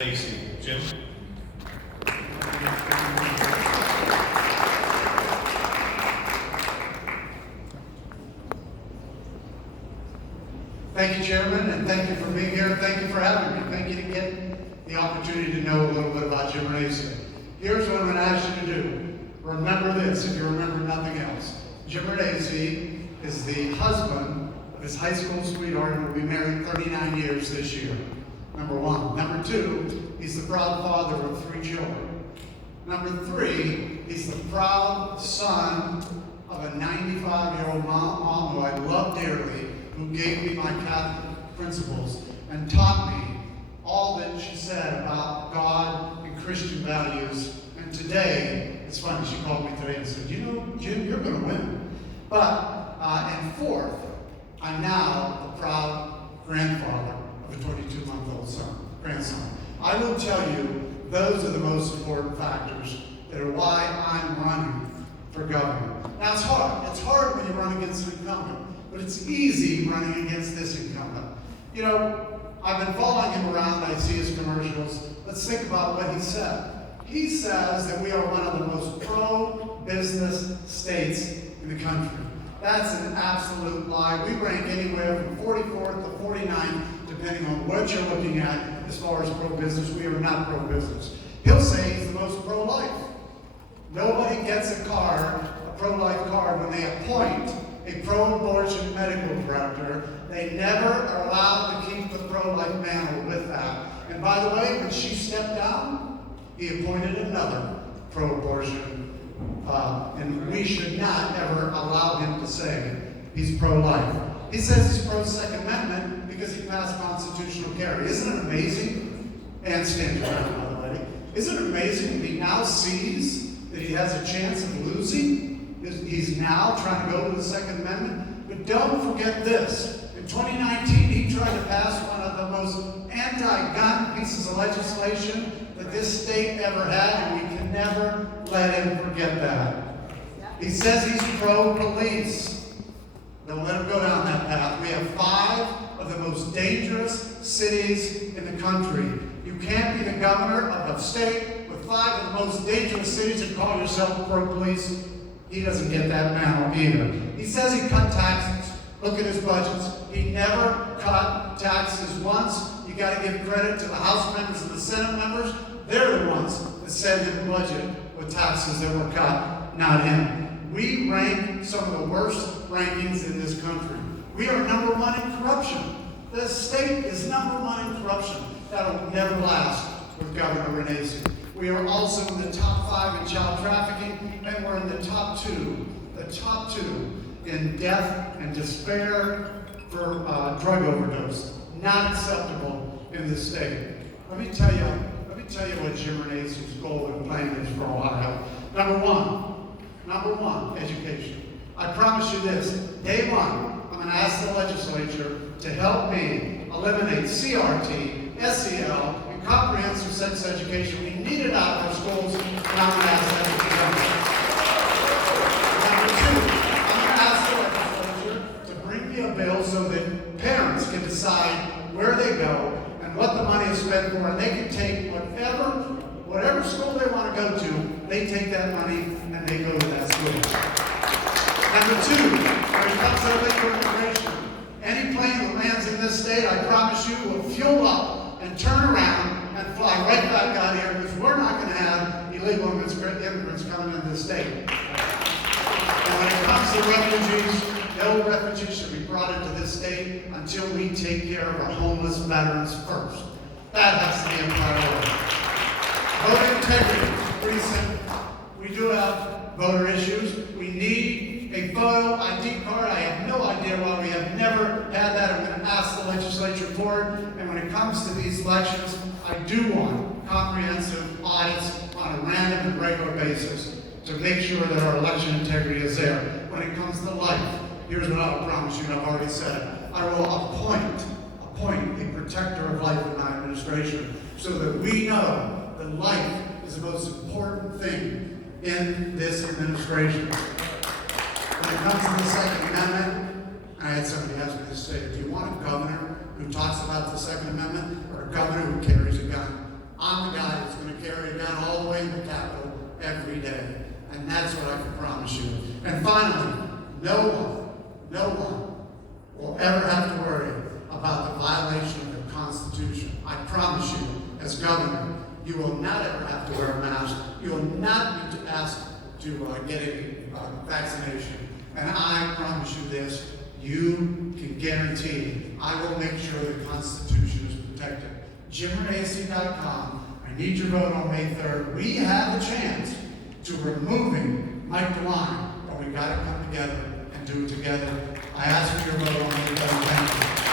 Casey. Jim? Thank you, Chairman, and thank you for being here. Thank you for having me. Thank you to get the opportunity to know a little bit about Jim Renacci. Here's what I'm going to ask you to do. Remember this, if you remember nothing else. Jim Renacci is the husband of his high school sweetheart and will be married 39 years this year. Number one. Number two, he's the proud father of 3 children. Number 3, he's the proud son of a 95-year-old mom who I love dearly, who gave me my Catholic principles and taught me all that she said about God and Christian values. And today, it's funny, she called me today and said, you know, Jim, you're going to win. But, and 4th, I'm now the proud grandfather of a 22-month-old grandson. I will tell you, those are the most important factors that are why I'm running for governor. Now, it's hard. It's hard when you run against an incumbent, but it's easy running against this incumbent. You know, I've been following him around. I see his commercials. Let's think about what he said. He says that we are one of the most pro-business states in the country. That's an absolute lie. We rank anywhere from 44th to 49th, depending on what you're looking at as far as pro-business. We are not pro-business. He'll say he's the most pro-life. Nobody gets a pro-life card when they appoint a pro-abortion medical director. They never are allowed to keep the pro-life mantle with that. And by the way, when she stepped down, he appointed another pro-abortion. And we should not ever allow him to say he's pro-life. He says he's pro-Second Amendment because he passed constitutional carry. Isn't it amazing? And stand around, by the way. Isn't it amazing that he now sees that he has a chance of losing? He's now trying to go to the Second Amendment. But don't forget this. In 2019, he tried to pass one of the most anti-gun pieces of legislation that this state ever had, and we can never let him forget that. He says he's pro-police. Don't let him go down that path. We have 5 of the most dangerous cities in the country. You can't be the governor of a state with 5 of the most dangerous cities and call yourself pro-police. He doesn't get that mantle either. He says he cut taxes. Look at his budgets. He never cut taxes once. You got to give credit to the House members and the Senate members. They're the ones that send him a budget with taxes that were cut, not him. We rank some of the worst rankings in this country. We are number 1 in corruption. The state is number 1 in corruption. That'll never last with Governor Renacci. We are also in the top 5 in child trafficking, and we're in the top 2 in death and despair for drug overdose. Not acceptable in this state. Let me tell you what Jim Renaci's goal and plan is for Ohio. Number one, education. I promise you this, day 1, I'm going to ask the legislature to help me eliminate CRT, SEL, and comprehensive sex education. We need it out of our schools, and I'm going to ask that to be done. Number 2, I'm going to ask the legislature to bring me a bill so that parents can decide where they go and what the money is spent for, and they can take whatever school they want to go to, they take that money and they go to that school. Number 2, when it comes to illegal immigration, any plane that lands in this state, I promise you, will fuel up and turn around and fly right back out here, because we're not going to have illegal immigrants coming into the state. And when it comes to refugees, no refugees should be brought into this state until we take care of our homeless veterans first. That has to be a priority. Voter integrity, pretty simple. We do have voter issues. We need a photo ID card. I have no idea why we have never had that. I'm going to ask the legislature for it. And when it comes to these elections, I do want comprehensive audits on a random and regular basis to make sure that our election integrity is there. When it comes to life, here's what I'll promise you, and I've already said. I will appoint a protector of life in my administration so that we know that life is the most important thing in this administration. When it comes to the Second Amendment, I had somebody ask me this today, do you want a governor who talks about the Second Amendment or a governor who carries a gun? every day. And that's what I can promise you. And finally, no one will ever have to worry about the violation of the Constitution. I promise you, as governor, you will not ever have to wear a mask. You will not be asked to get a vaccination. And I promise you this, you can guarantee I will make sure the Constitution is protected. JimRenacci.com. I need your vote on May 3rd. We have a chance to removing Mike DeWine, but we got to come together and do it together. I ask for your vote on May 3rd. Thank you.